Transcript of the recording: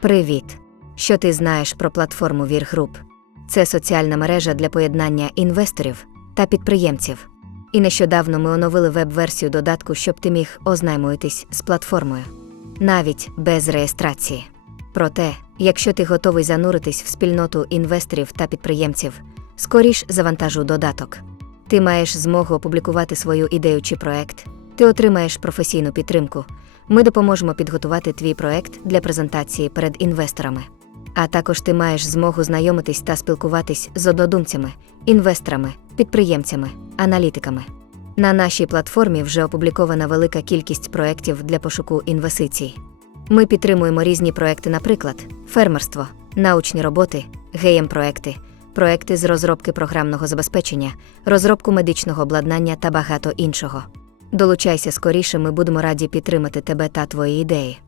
Привіт! Що ти знаєш про платформу Віргруп? Це соціальна мережа для поєднання інвесторів та підприємців. І нещодавно ми оновили веб-версію додатку, щоб ти міг ознайомитись з платформою, навіть без реєстрації. Проте, якщо ти готовий зануритись в спільноту інвесторів та підприємців, скоріш завантажу додаток. Ти маєш змогу опублікувати свою ідею чи проект, ти отримаєш професійну підтримку. Ми допоможемо підготувати твій проект для презентації перед інвесторами. А також ти маєш змогу знайомитись та спілкуватись з однодумцями, інвесторами, підприємцями, аналітиками. На нашій платформі вже опублікована велика кількість проєктів для пошуку інвестицій. Ми підтримуємо різні проекти, наприклад, фермерство, научні роботи, геєм-проекти, проекти з розробки програмного забезпечення, розробку медичного обладнання та багато іншого. Долучайся скоріше, ми будемо раді підтримати тебе та твої ідеї.